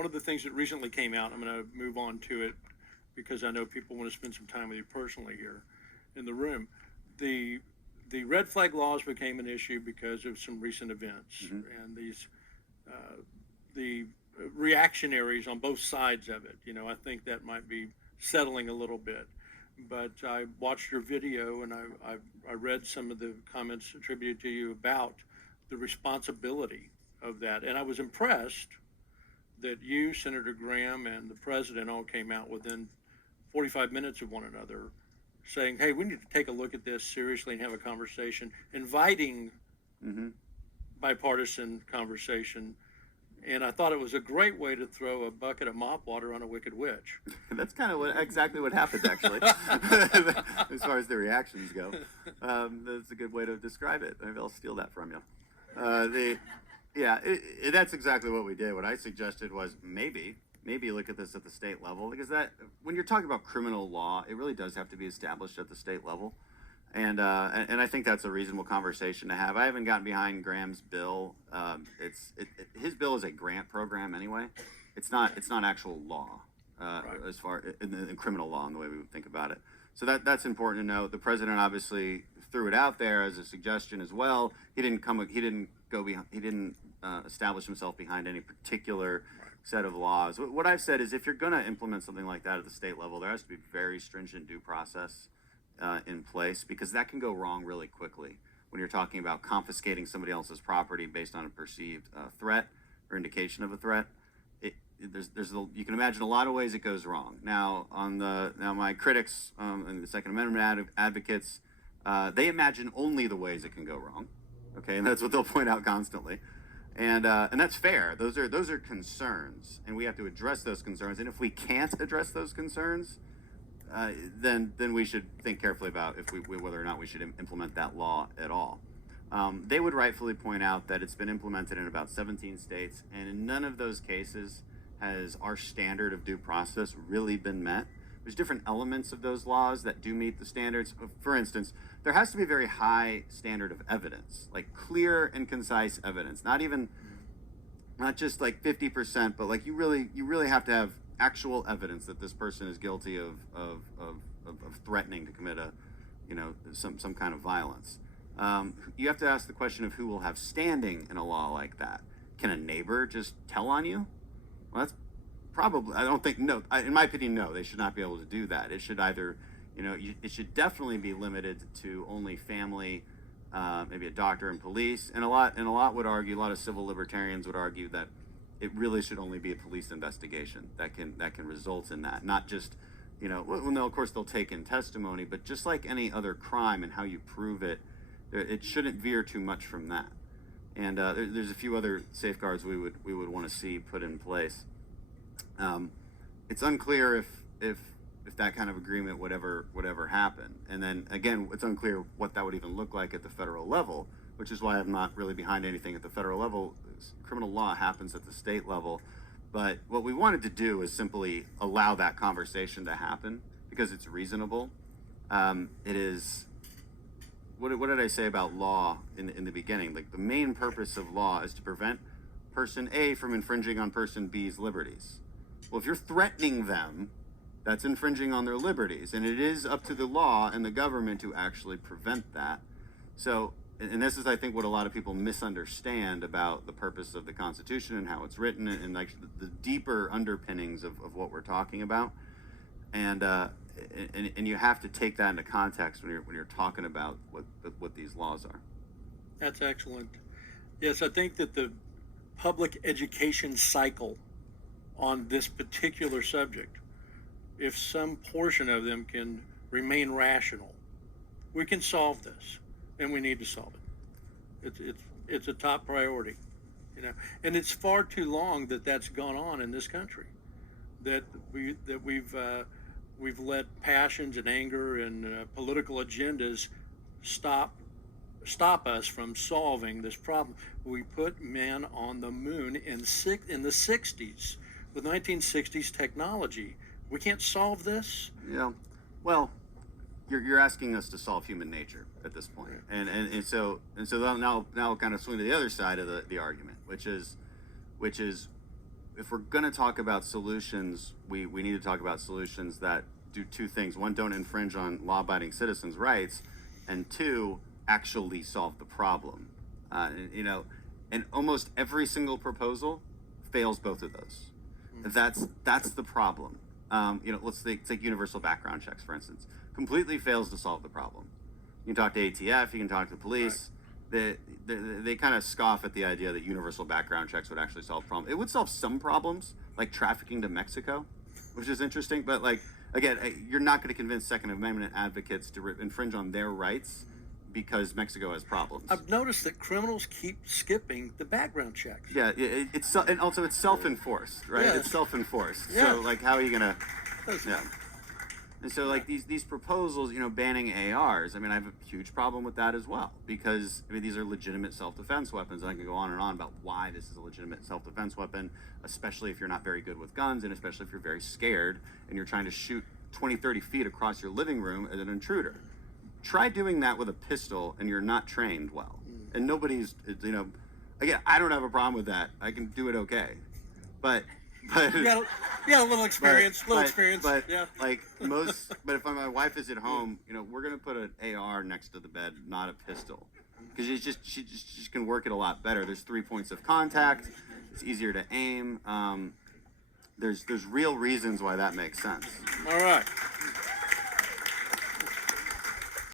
one of the things that recently came out, I'm going to move on to it because I know people want to spend some time with you personally here in the room. The red flag laws became an issue because of some recent events, and the reactionaries on both sides of it. I think that might be settling a little bit. But I watched your video, and I read some of the comments attributed to you about the responsibility of that. And I was impressed that you, Senator Graham, and the president all came out within 45 minutes of one another saying, hey, we need to take a look at this seriously and have a conversation, inviting bipartisan conversation. And I thought it was a great way to throw a bucket of mop water on a wicked witch. That's kind of exactly what happened, actually, as far as the reactions go. That's a good way to describe it. Maybe I'll steal that from you. That's exactly what we did. What I suggested was maybe look at this at the state level, because when you're talking about criminal law, it really does have to be established at the state level. And I think that's a reasonable conversation to have. I haven't gotten behind Graham's bill. His bill is a grant program anyway. It's not actual law as far in criminal law in the way we would think about it. So that's important to note. The president obviously threw it out there as a suggestion as well. He didn't establish himself behind any particular set of laws. What I've said is, if you're going to implement something like that at the state level, there has to be very stringent due process in place, because that can go wrong really quickly when you're talking about confiscating somebody else's property based on a perceived threat or indication of a threat. You can imagine a lot of ways it goes wrong. Now my critics and the Second Amendment advocates, they imagine only the ways it can go wrong. Okay, and that's what they'll point out constantly. And that's fair. Those are concerns, and we have to address those concerns. And if we can't address those concerns, then we should think carefully about whether or not we should implement that law at all. They would rightfully point out that it's been implemented in about 17 states, and in none of those cases has our standard of due process really been met. There's different elements of those laws that do meet the standards. For instance, there has to be a very high standard of evidence, like clear and concise evidence, not just like 50%, but like you really have to have actual evidence that this person is guilty of threatening to commit some kind of violence. You have to ask the question of who will have standing in a law like that. Can a neighbor just tell on you? Well, that's probably, I don't think, no, in my opinion, no, they should not be able to do that. It should either, it should definitely be limited to only family, maybe a doctor and police, and a lot would argue, a lot of civil libertarians would argue that it really should only be a police investigation that can result in that, not just, of course they'll take in testimony, but just like any other crime and how you prove it, it shouldn't veer too much from that. And there's a few other safeguards we would want to see put in place. It's unclear if that kind of agreement would ever happen, and then again, it's unclear what that would even look like at the federal level, which is why I'm not really behind anything at the federal level. Criminal law happens at the state level, but what we wanted to do is simply allow that conversation to happen because it's reasonable. It is. What did I say about law in the beginning? Like, the main purpose of law is to prevent person A from infringing on person B's liberties. Well, if you're threatening them, that's infringing on their liberties, and it is up to the law and the government to actually prevent that. So, and this is, I think, what a lot of people misunderstand about the purpose of the Constitution and how it's written, and like the deeper underpinnings of what we're talking about. And you have to take that into context when you're talking about what these laws are. That's excellent. Yes, I think that the public education cycle on this particular subject, if some portion of them can remain rational, we can solve this, and we need to solve it. It's a top priority, and it's far too long that's gone on in this country, that we've let passions and anger and political agendas stop us from solving this problem. We put men on the moon in the 60s with 1960s technology. We can't solve this. Yeah, well, you're asking us to solve human nature at this point, and so now we'll kind of swing to the other side of the argument, which is if we're going to talk about solutions, we need to talk about solutions that do two things. One, don't infringe on law-abiding citizens' rights, and two, actually solve the problem. And almost every single proposal fails both of those. That's the problem. Let's take universal background checks, for instance. Completely fails to solve the problem. You can talk to ATF, you can talk to the police. Right. They kind of scoff at the idea that universal background checks would actually solve problems. It would solve some problems, like trafficking to Mexico, which is interesting. But again, you're not going to convince Second Amendment advocates to infringe on their rights because Mexico has problems. I've noticed that criminals keep skipping the background checks. Yeah, and also it's self-enforced, right? Yeah. It's self-enforced. Yeah. So how are you gonna? Yeah. And so these proposals, banning ARs. I mean, I have a huge problem with that as well, because these are legitimate self-defense weapons. And I can go on and on about why this is a legitimate self-defense weapon, especially if you're not very good with guns, and especially if you're very scared and you're trying to shoot 20, 30 feet across your living room at an intruder. Try doing that with a pistol and you're not trained well. And nobody's, again, I don't have a problem with that. I can do it okay. But you got a little experience, but yeah. But if my wife is at home, we're gonna put an AR next to the bed, not a pistol, because she just can work it a lot better. There's 3 points of contact. It's easier to aim. There's real reasons why that makes sense. All right.